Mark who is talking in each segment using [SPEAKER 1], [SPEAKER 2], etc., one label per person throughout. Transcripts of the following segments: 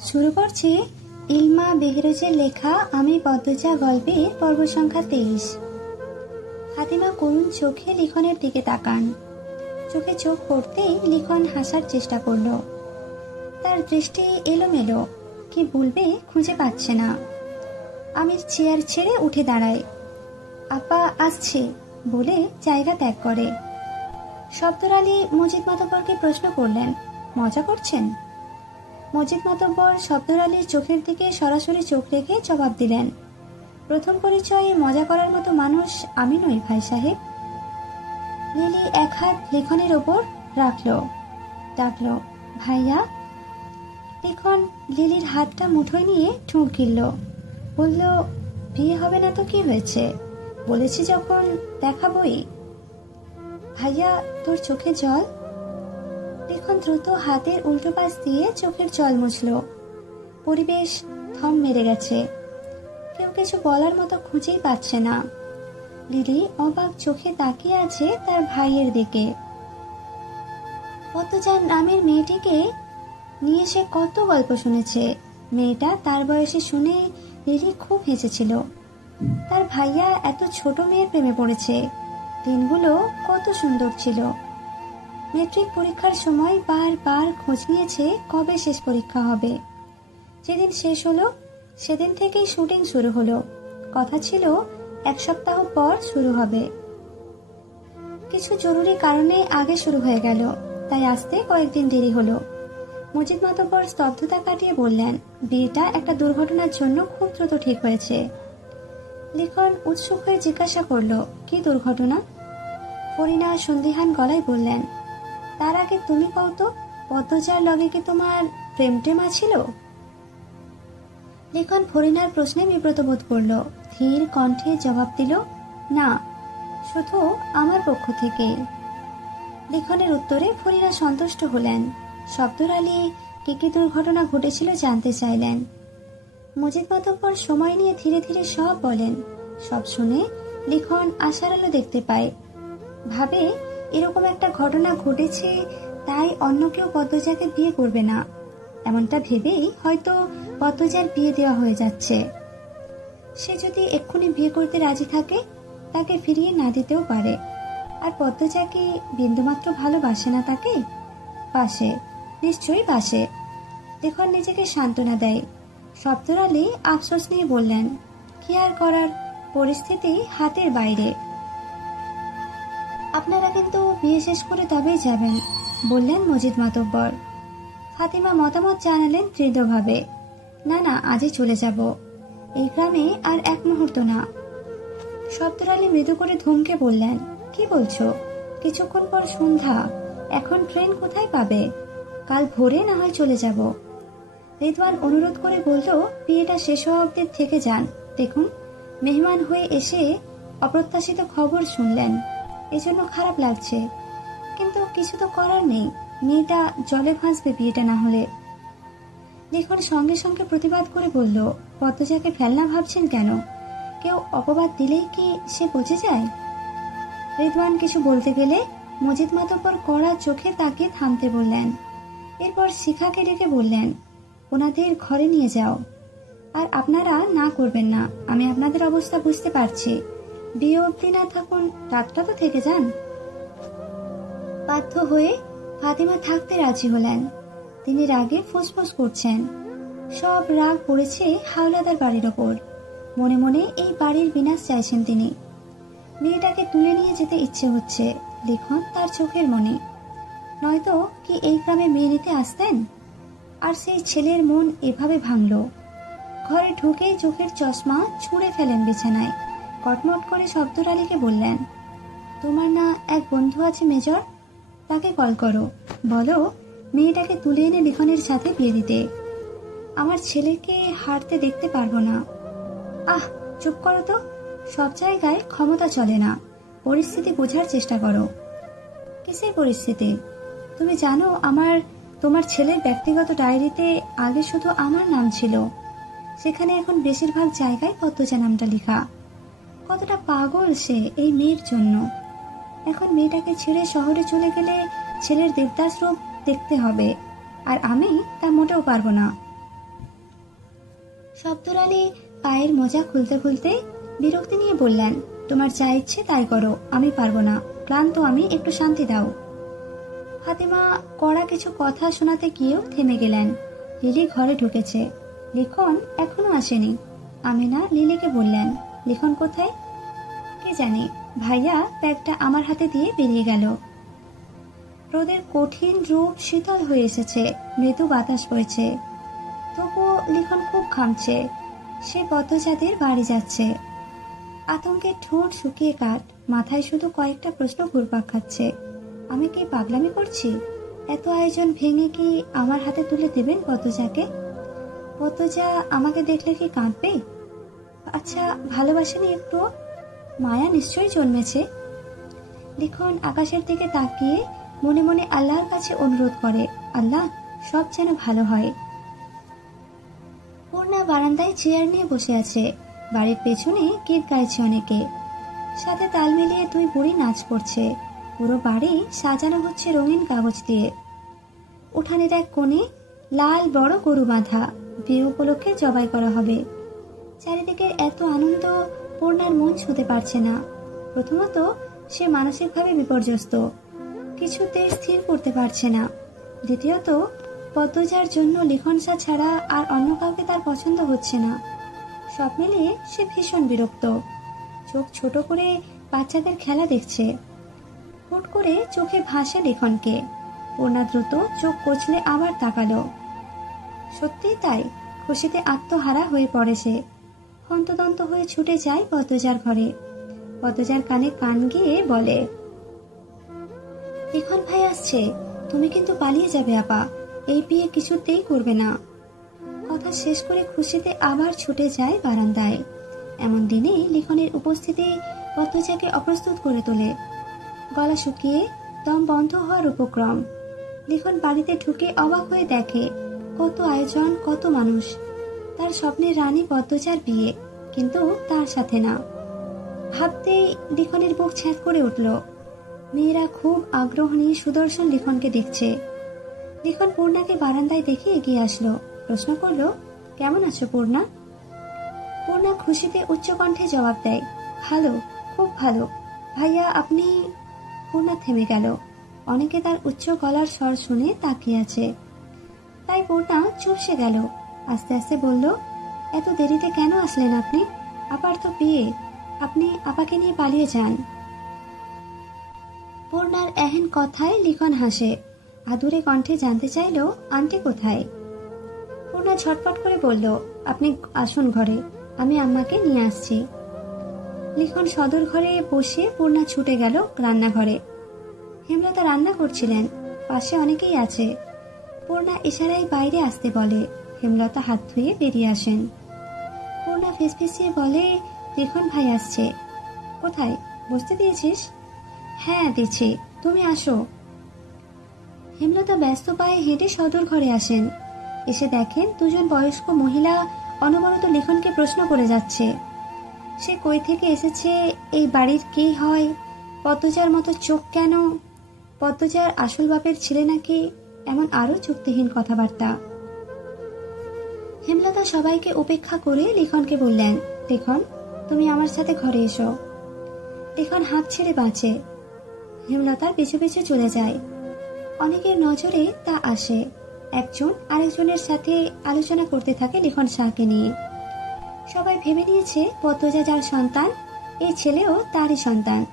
[SPEAKER 1] শুরু করছি ইলমা বেহরোজের লেখা আমি পদ্মজা গল্পের পর্ব সংখ্যা তেইশ। হাতিমা করুণ চোখে লিখনের দিকে তাকান। চোখে চোখ পড়তেই লিখন হাসার চেষ্টা করল। তার দৃষ্টি এলোমেলো, কি বলবে খুঁজে পাচ্ছে না। আমি চেয়ার ছেড়ে উঠে দাঁড়াই আপা, আসছে বলে জায়গা ত্যাগ করে। শব্দর মজিদ মাতব্বরকে প্রশ্ন করলেন, মজা করছেন? মজিদ মাতব্বর শব্দর আলীর চোখের দিকে সরাসরি চোখ রেখে জবাব দিলেন, প্রথম পরিচয়ে মজা করার মতো মানুষ আমি নই ভাই সাহেব। লিলি এক হাত লিখনের ওপর রাখল, ডাকলো, ভাইয়া। লিখন লিলির হাতটা মুঠোয় নিয়ে ঠুঁক গিলল, বলল, বিয়ে হবে না তো কি হয়েছে? বলেছি যখন দেখাবই। ভাইয়া, তোর চোখে জল? লিখন দ্রুত হাতের উল্টো পাশ দিয়ে চোখের জল মুছল। পরিবেশ থম মেরে গেছে। কেউ কিছু বলার মতো খুঁজেই পাচ্ছে না। লিলি অবাক চোখে তাকিয়ে আছে তার ভাইয়ের দিকে। পদ্মজার নামের মেয়েটিকে নিয়ে সে কত গল্প শুনেছে। মেয়েটা তার বয়সে শুনে লিলি খুব হেসেছিল। তার ভাইয়া এত ছোট মেয়ের প্রেমে পড়েছে। দিনগুলো কত সুন্দর ছিল। মেট্রিক পরীক্ষার সময় বারবার খোঁজ নিয়েছে কবে শেষ পরীক্ষা হবে। যেদিন শেষ হলো, সেদিন থেকেই শুটিং শুরু হলো। কথা ছিল, এক সপ্তাহ পর শুরু হবে। কিছু জরুরি কারণে আগে শুরু হয়ে গেল, তাই আসতে কয়েকদিন দেরি হলো। মজিদ মাতব্বর স্তব্ধতা কাটিয়ে বললেন, বিয়েটা একটা দুর্ঘটনার জন্য খুব দ্রুত ঠিক হয়েছে। লিখন উৎসুক হয়ে জিজ্ঞাসা করল, কি দুর্ঘটনা? ফরিনা সন্দিহান গলায় বললেন তার আগে তুমি কও তো, পদ্মজার লগে কি তোমার প্রেম টেম ছিল লিখন ফরিনার প্রশ্নে বিব্রত বোধ করল। ধীর কণ্ঠে জবাব দিল, না, শুধু আমার পক্ষ থেকে। লিখনের উত্তরে ফরিনা সন্তুষ্ট হলেন। শব্দর আলী কি কি দুর্ঘটনা ঘটেছিল জানতে চাইলেন। মজিদ মাতব্বর সময় নিয়ে ধীরে ধীরে সব বলেন। সব শুনে লিখন আশার আলো দেখতে পায়। ভাবে এরকম একটা ঘটনা ঘটেছে, তাই অন্য কেউ পদ্মজাকে বিয়ে করবে না। এমনটা ভেবেই হয়তো পদ্মজার বিয়ে দেওয়া হয়ে যাচ্ছে। সে যদি এক্ষুনি বিয়ে করতে রাজি থাকে, তাকে ফিরিয়ে না দিতেও পারে। আর পদ্মজা কি বিন্দুমাত্র ভালোবাসে না তাকে? বাসে, নিশ্চয়ই বাসে। দেখুন, নিজেকে সান্ত্বনা দেয়। আলী আফসোস নিয়ে বললেন, কি আর করার? পরিস্থিতি হাতের বাইরে। আপনারা কিন্তু বিয়ে শেষ করে তবেই যাবেন, বললেন মজিদ মাতব্বর। ফাতিমা মতামত জানালেন দৃঢ়ভাবে। না না, আজই চলে যাব। এই গ্রামে আর এক মুহূর্ত না। শব্দর আলী মৃদু করে ধমকে বললেন, কি বলছো? কিছুক্ষণ পর সন্ধ্যা। এখন ট্রেন কোথায় পাবে? কাল ভোরে না হয় চলে যাব? রিদওয়ান অনুরোধ করে বলল, বিয়েটা শেষ হওয়া অব্দি থেকে যান। দেখুন। মেহমান হয়ে এসে অপ্রত্যাশিত খবর শুনলেন। এজন্য খারাপ লাগছে। কিন্তু কিছু তো করার নেই। মেয়েটা জলে ভাসবে বিয়েটা না হলে। লিখন সঙ্গে সঙ্গে প্রতিবাদ করে বলল, পদ্মজাকে ফেলনা ভাবছেন কেন? কেউ অপবাদ দিলেই কি সে বুঝে যায় রিদওয়ান কিছু বলতে গেলে মজিদ মাতব্বর কড়া চোখে তাকিয়ে থামতে বললেন। এরপর শিখাকে ডেকে বললেন, ওনাদের ঘরে নিয়ে যাও। আর আপনারা না করবেন না। আমি আপনাদের অবস্থা বুঝতে পারছি। বিয়ে অবধি না থাকুন, রাতটা তো থেকে যান। বাধ্য হয়ে ফাতিমা থাকতে রাজি হলেন। তিনি রাগে ফুসফুস করছেন। সব রাগ পড়েছে হাওলাদার বাড়ির ওপর। মনে মনে এই বাড়ির বিনাশ চাইছেন তিনি। মেয়েটাকে তুলে নিয়ে যেতে ইচ্ছে হচ্ছে, লিখন তার চোখের মনে নয়তো কি এই গ্রামে মেয়ে নিতে আসতেন? আর সেই ছেলের মন এভাবে ভাঙল। ঘরে ঢুকেই চোখের চশমা ছুঁড়ে ফেলেন বিছানায়। কটমট করে শব্দর আলীকে বললেন, তোমার না এক বন্ধু আছে, মেজর? তাকে কল করো। বলো, মেয়েটাকে তুলে এনে লিখনের সাথে বিয়ে দিতে। আমার ছেলেকে হারতে দেখতে পারব না। আহ, চুপ করো তো। সব জায়গায় ক্ষমতা চলে না। পরিস্থিতি বোঝার চেষ্টা করো। কিসের পরিস্থিতি? তুমি জানো, আমার, তোমার ছেলের ব্যক্তিগত ডায়েরিতে আগে শুধু আমার নাম ছিল। সেখানে এখন বেশিরভাগ জায়গায় পদ্মজা নামটা লেখা। কতটা পাগল সে এই মেয়ের জন্য। এখন মেয়েটাকে ছেড়ে শহরে চলে গেলে ছেলের দেবদাস রূপ দেখতে হবে, আর আমি তা মোটেও পারব না। শব্দরালে পায়ের মোজা খুলতে খুলতে বিরক্তি নিয়ে বললেন, তোমার যা ইচ্ছে তাই করো, আমি পারব না। ক্লান্ত আমি, একটু শান্তি দাও। ফাতেমা কড়া কিছু কথা শোনাতে গিয়েও থেমে গেলেন। লিলি ঘরে ঢুকেছে। লিখন এখনও আসেনি। আমিনা লিলিকে বললেন লিখন কোথায়? কে জানি? ভাইয়া ব্যাগটা আমার হাতে দিয়ে বেরিয়ে গেল। রোদের কঠিন রূপ শীতল হয়ে এসেছে, মৃদু বাতাস বইছে। তবুও লিখন খুব ঘামছে। সে পদ্মজাদের বাড়ি যাচ্ছে। আতঙ্কে ঠোঁট শুকিয়ে কাট মাথায় শুধু কয়েকটা প্রশ্ন ঘুরপাক খাচ্ছে। আমি কি পাগলামি করছি? এত আয়োজন ভেঙে কি আমার হাতে তুলে দেবেন পদ্মজাকে পদ্মজা আমাকে দেখলে কি কাঁদবে? আচ্ছা ভালোবাসেনি একটু মায়া নিশ্চয়ই জন্মেছে। লিখন আকাশের দিকে তাকিয়ে মনে মনে আল্লাহর কাছে অনুরোধ করে, আল্লাহ, সব যেন ভালো হয়। পূর্ণা বারান্দায় চেয়ার নিয়ে বসে আছে। বাড়ির পেছনে গীত গাইছে অনেকে। সাথে তাল মিলিয়ে দুই বুড়ি নাচ করছে। পুরো বাড়ি সাজানো হচ্ছে রঙিন কাগজ দিয়ে। উঠানের এক কোণে লাল বড় গরু বাঁধা। বিয়ে উপলক্ষে জবাই করা হবে। চারিদিকের এত আনন্দ পূর্ণার মন ছুঁতে পারছে না। প্রথমত, সে মানসিকভাবে বিপর্যস্ত। কিছুতে স্থির করতে পারছে না। দ্বিতীয়ত, পদ্মজার জন্য লিখনসা ছাড়া আর অন্য কাউকে তার পছন্দ হচ্ছে না। সব মিলিয়ে সে ভীষণ বিরক্ত। চোখ ছোট করে বাচ্চাদের খেলা দেখছে। হুট করে চোখে ভাসে লিখনকে। পূর্ণা দ্রুত চোখ কচলে আবার তাকালো। সত্যিই তাই, খুশিতে আত্মহারা হয়ে পড়ে সে। হন্তদন্ত হয়ে ছুটে যায় পদ্মজার ঘরে। পদ্মজার কানে কান গিয়ে বলে, এখন ভাই আসছে, তুমি কিন্তু পালিয়ে যাবে আপা, এই বিয়ে কিছুতেই করবে না। কথা শেষ করে খুশিতে আবার ছুটে যায় বারান্দায়। এমন দিনে লিখনের উপস্থিতি পদ্মজাকে অপ্রস্তুত করে তোলে। গলা শুকিয়ে দম বন্ধ হওয়ার উপক্রম। লিখন বাড়িতে ঢুকে অবাক হয়ে দেখে, কত আয়োজন, কত মানুষ। তার স্বপ্নের রানী পদ্মচার বিয়ে, কিন্তু তার সাথে না। ভাবতেই লিখনের বুক ছ্যাঁত করে উঠল। মেয়েরা খুব আগ্রহ নিয়ে সুদর্শন লিখনকে দেখছে। লিখন পূর্ণাকে বারান্দায় দেখে এগিয়ে আসলো। প্রশ্ন করল, কেমন আছো পূর্ণা? পূর্ণা খুশিতে উচ্চকণ্ঠে জবাব দেয়, ভালো, খুব ভালো। ভাইয়া, আপনি পূর্ণা থেমে গেল। অনেকে তার উচ্চ গলার স্বর শুনে তাকিয়ে আছে। তাই পূর্ণা চুপসে গেল। আস্তে আস্তে বলল, এত দেরিতে কেন আসলেন আপনি? আপার তো বিয়ে। আপনি আপাকে নিয়ে পালিয়ে যান। পূর্ণার এহেন কথায় লিখন হাসে। আদুরে কণ্ঠে জানতে চাইল, আন্টি কোথায়? পূর্ণা ঝটপট করে বলল, আপনি আসুন ঘরে। আমি আম্মাকে নিয়ে আসছি। লিখন সদর ঘরে বসে পূর্ণা ছুটে গেল রান্নাঘরে। হেমলতা রান্না করছিলেন। পাশে অনেকেই আছে। পূর্ণা ইশারায় বাইরে আসতে বলে হেমলতা হাত ধুয়ে বেরিয়ে আসেন। পূর্ণা ফিসফিসিয়ে বলে লিখন ভাই আসছে। কোথায়? বসতে দিয়েছিস? হ্যাঁ দিচ্ছি। তুমি আসো। হেমলতা ব্যস্ত পায়ে হেঁটে সদর ঘরে আসেন। এসে দেখেন দুজন বয়স্ক মহিলা অনবরত লিখনকে প্রশ্ন করে যাচ্ছে। সে কই থেকে এসেছে? এই বাড়ির কে হয়? পদ্মজার মতো চোখ কেন? পদ্মজার আসল বাপের ছেলে নাকি? এমন আরও চুক্তিহীন কথাবার্তা। হেমলতা সবাইকে উপেক্ষা করে লিখনকে বললেন, লিখন, তুমি আমার সাথে ঘরে এসো। লিখন হাঁপ ছেড়ে বাঁচে। হেমলতার পিছু পিছু চলে যায়। অনেকের নজরে তা আসে। একজন আরেকজনের সাথে আলোচনা করতে থাকে লিখন শাহকে নিয়ে। সবাই ভেবে নিয়েছে পদ্মজা যার সন্তান, এই ছেলেও তারই সন্তান।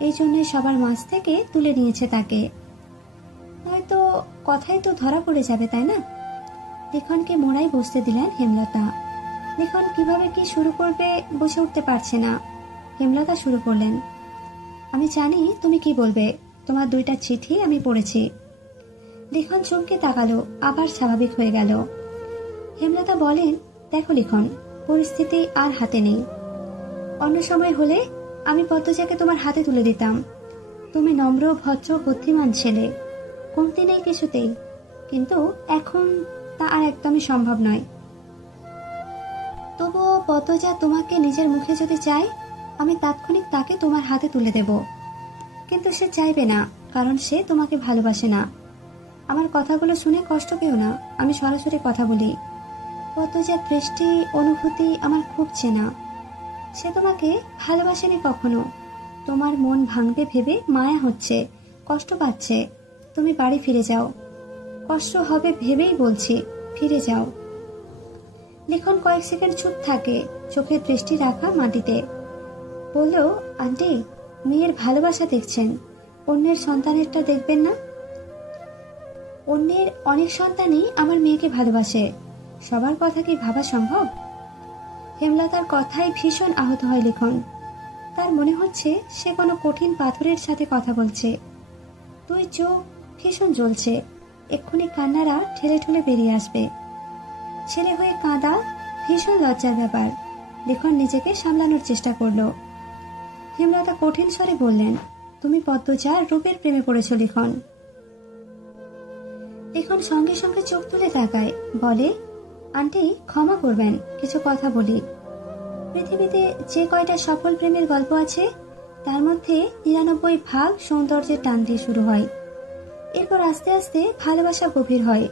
[SPEAKER 1] এই জন্য সবার মাঝ থেকে তুলে নিয়েছে তাকে। নয়তো কথাই তো ধরা পড়ে যাবে, তাই না? লিখনকে মোড়াই বসতে দিলেন হেমলতা। লিখন কীভাবে কি শুরু করবে বুঝে উঠতে পারছে না। হেমলতা শুরু করলেন, আমি জানি তুমি কি বলবে, তোমার দুইটা চিঠি আমি পড়েছি। লিখন চমকে তাকালো, আবার স্বাভাবিক হয়ে গেল। হেমলতা বলেন, দেখো লিখন, পরিস্থিতি আর হাতে নেই। অন্য সময় হলে আমি পদ্মজাকে তোমার হাতে তুলে দিতাম। তুমি নম্র, ভদ্র, বুদ্ধিমান ছেলে। কমতি নেই কিছুতেই। কিন্তু এখন তা আর একদমই সম্ভব নয়। তবুও পদ্মজা তোমাকে নিজের মুখে যদি চাই আমি তাৎক্ষণিক তাকে তোমার হাতে তুলে দেব। কিন্তু সে চাইবে না, কারণ সে তোমাকে ভালোবাসে না। আমার কথাগুলো শুনে কষ্ট পেও না, আমি সরাসরি কথা বলি। পদ্মজার দৃষ্টি, অনুভূতি আমার খুব চেনা। সে তোমাকে ভালোবাসেনি কখনো। তোমার মন ভাঙবে ভেবে মায়া হচ্ছে, কষ্ট পাচ্ছে। তুমি বাড়ি ফিরে যাও। কষ্ট হবে ভেবেই বলছি, ফিরে যাও। লিখন কয়েক সেকেন্ড চুপ থাকে, চোখের দৃষ্টি রাখা মাটিতে। বলল, আন্টি, মেয়ের ভালোবাসা দেখছেন। অন্যের সন্তানেরটা দেখবেন না? অন্যের অনেক সন্তানই আমার মেয়েকে ভালোবাসে। সবার কথা কি ভাবা সম্ভব? হেমলতার কথায় ভীষণ আহত হয় লিখন। তার মনে হচ্ছে সে কোনো কঠিন পাথরের সাথে কথা বলছে। দুই চোখ ভীষণ জ্বলছে। এক্ষুনি কান্নারা ঠেলে ঠেলে বেরিয়ে আসবে। ছেলে হয়ে কাঁদা ভীষণ লজ্জার ব্যাপার। লিখন নিজেকে সামলানোর চেষ্টা করল। হেমলতা কঠিন স্বরে বললেন, তুমি পদ্মজার রূপের প্রেমে পড়েছ, লিখন। লিখন সঙ্গে সঙ্গে চোখ তুলে তাকায়, বলে, আন্টি, ক্ষমা করবেন, কিছু কথা বলি। পৃথিবীতে যে কয়টা সফল প্রেমের গল্প আছে, তার মধ্যে নিরানব্বই ভাগ সৌন্দর্যের টান দিয়ে শুরু হয়। এরপর আস্তে আস্তে ভালোবাসা গভীর হয়।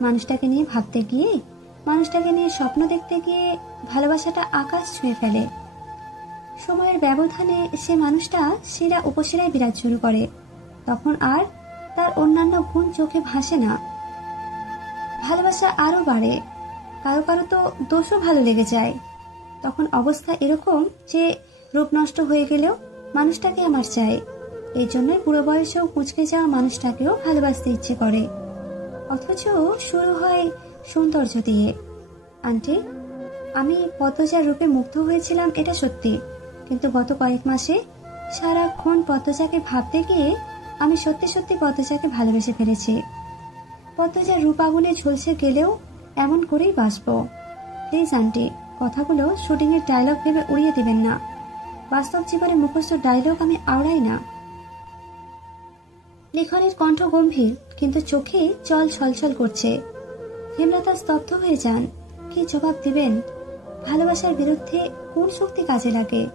[SPEAKER 1] মানুষটাকে নিয়ে ভাবতে গিয়ে, মানুষটাকে নিয়ে স্বপ্ন দেখতে গিয়ে ভালোবাসাটা আকাশ ছুঁয়ে ফেলে। সময়ের ব্যবধানে সে মানুষটা সেরা উপসেরায় বিরাজ শুরু করে। তখন আর তার অন্যান্য গুণ চোখে ভাসে না। ভালোবাসা আরও বাড়ে। কারও কারও তো দোষও ভালো লেগে যায়। তখন অবস্থা এরকম যে রূপ নষ্ট হয়ে গেলেও মানুষটাকে আমার চাই এই জন্যই বুড়ো বয়সেও কুচকে যাওয়া মানুষটাকেও ভালোবাসতে ইচ্ছে করে। অথচ শুরু হয় সৌন্দর্য দিয়ে। আন্টি, আমি পদ্মজার রূপে মুগ্ধ হয়েছিলাম এটা সত্যি। কিন্তু গত কয়েক মাসে সারাক্ষণ পদ্মজাকে ভাবতে গিয়ে আমি সত্যি সত্যি পদ্মজাকে ভালোবেসে ফেলেছি। পদ্মজার রূপ আগুনে ঝলসে গেলেও এমন করেই বাঁচব। প্লিজ আন্টি, কথাগুলো শুটিংয়ের ডায়লগ ভেবে উড়িয়ে দিবেন না। বাস্তব জীবনে মুখস্থ ডায়লগ আমি আওড়াই না। লেখনের কণ্ঠ গম্ভীর, কিন্তু চোখে জল ছলছল করছে। হেমলতা স্তব্ধ হয়ে যান। কি জবাব দিবেন? ভালোবাসার বিরুদ্ধে কোন শক্তি কাজে লাগে?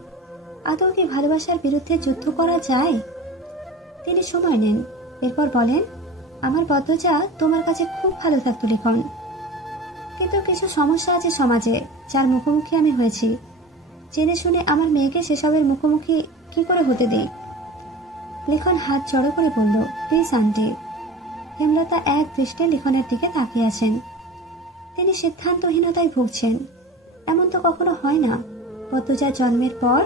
[SPEAKER 1] আদৌ কি ভালোবাসার বিরুদ্ধে যুদ্ধ করা যায়? তিনি সময় নেন। এরপর বলেন, আমার পদ্মজা তোমার কাছে খুব ভালো থাকতো লিখন। কিন্তু কিছু সমস্যা আছে সমাজে, যার মুখোমুখি আমি হয়েছি। জেনে শুনে আমার মেয়েকে সেসবের মুখোমুখি কি করে হতে দেই? লিখন হাত জড়ো করে বলল, প্লিজ, আন্টি। হেমলতা এক দৃষ্টে লিখনের দিকে তাকিয়ে আছেন। তিনি সিদ্ধান্তহীনতায় ভুগছেন। এমন তো কখনো হয় না। পদ্মজার জন্মের পর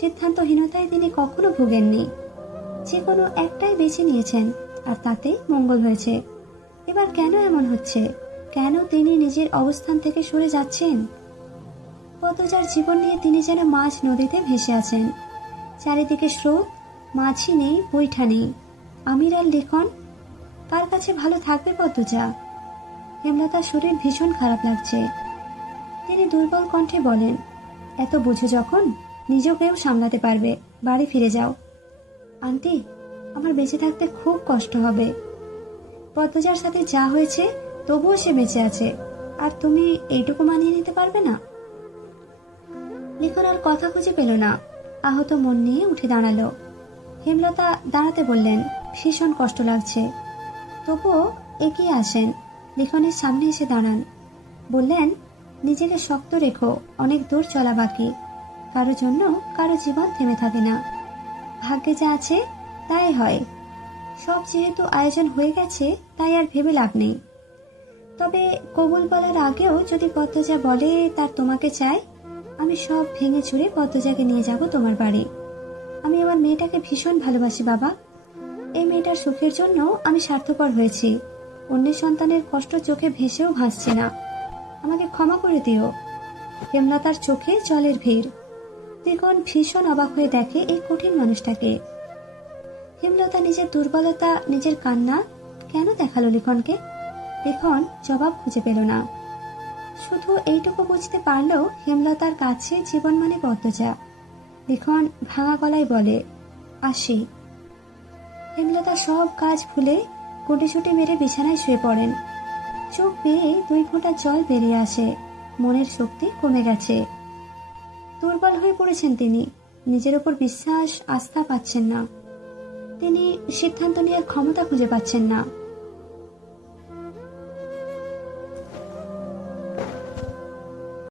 [SPEAKER 1] সিদ্ধান্তহীনতায় তিনি কখনো ভুগেননি। যে কোনো একটাই বেছে নিয়েছেন, আর তাতেই মঙ্গল হয়েছে। এবার কেন এমন হচ্ছে? কেন তিনি নিজের অবস্থান থেকে সরে যাচ্ছেন? পদ্মজার জীবন নিয়ে তিনি যেন মাছ নদীতে ভেসে আছেন। চারিদিকে স্রোত মাছই নেই বৈঠা নেই। আমির আর লেখন, তার কাছে ভালো থাকবে পদ্মজা হেমলতার শরীর ভীষণ খারাপ লাগছে। তিনি দুর্বল কণ্ঠে বলেন, এত বুঝো যখন নিজেকেও সামলাতে পারবে। বাড়ি ফিরে যাও। আন্টি, আমার বেঁচে থাকতে খুব কষ্ট হবে। পদ্মজার সাথে যা হয়েছে, তবুও সে বেঁচে আছে। আর তুমি এইটুকু মানিয়ে নিতে পারবে না? লিখন আর কথা খুঁজে পেল না। আহত মন নিয়ে উঠে দাঁড়াল। হেমলতা দাঁড়াতে বললেন, ভীষণ কষ্ট লাগছে। তবুও এগিয়ে আসেন, লিখনের সামনে এসে দাঁড়ান। বললেন, নিজেকে শক্ত রেখো, অনেক দূর চলা বাকি। কারও জন্য কারও জীবন থেমে থাকে না। ভাগ্যে যা আছে, তাই হয়। সব যেহেতু আয়োজন হয়ে গেছে, তাই আর ভেবে লাভ নেই। তবে কবুল বলার আগেও যদি পদ্মজা বলে, তার তোমাকে চাই, আমি সব ভেঙে চুরে পদ্মজাকে নিয়ে যাব তোমার বাড়ি। আমি আমার মেয়েটাকে ভীষণ ভালোবাসি, বাবা। এই মেয়েটার সুখের জন্য আমি স্বার্থপর হয়েছি। অন্যের সন্তানের কষ্ট চোখে ভেসেও ভাসছে না। আমাকে ক্ষমা করে দিও। হেমলতার চোখে জলের ভিড়। ত্রিকোণ ভীষণ অবাক হয়ে দেখে এই কঠিন মানুষটাকে। হেমলতা নিজের দুর্বলতা, নিজের কান্না কেন দেখাল লিখনকে? লিখন জবাব খুঁজে পেল না। শুধু এইটুকু বুঝতে পারল হেমলতার কাছে জীবন মানে পদ্মজা। লিখন ভাঙা গলায় বলে, আসি। হেমলতা সব কাজ ভুলে গুটিসুটি মেরে বিছানায় শুয়ে পড়েন। চোখ বেয়ে দুই ফোঁটা জল বেরিয়ে আসে। মনের শক্তি কমে গেছে। দুর্বল হয়ে পড়েছেন তিনি। নিজের উপর বিশ্বাস, আস্থা পাচ্ছেন না। তিনি সিদ্ধান্ত নেওয়ার ক্ষমতা খুঁজে পাচ্ছেন না।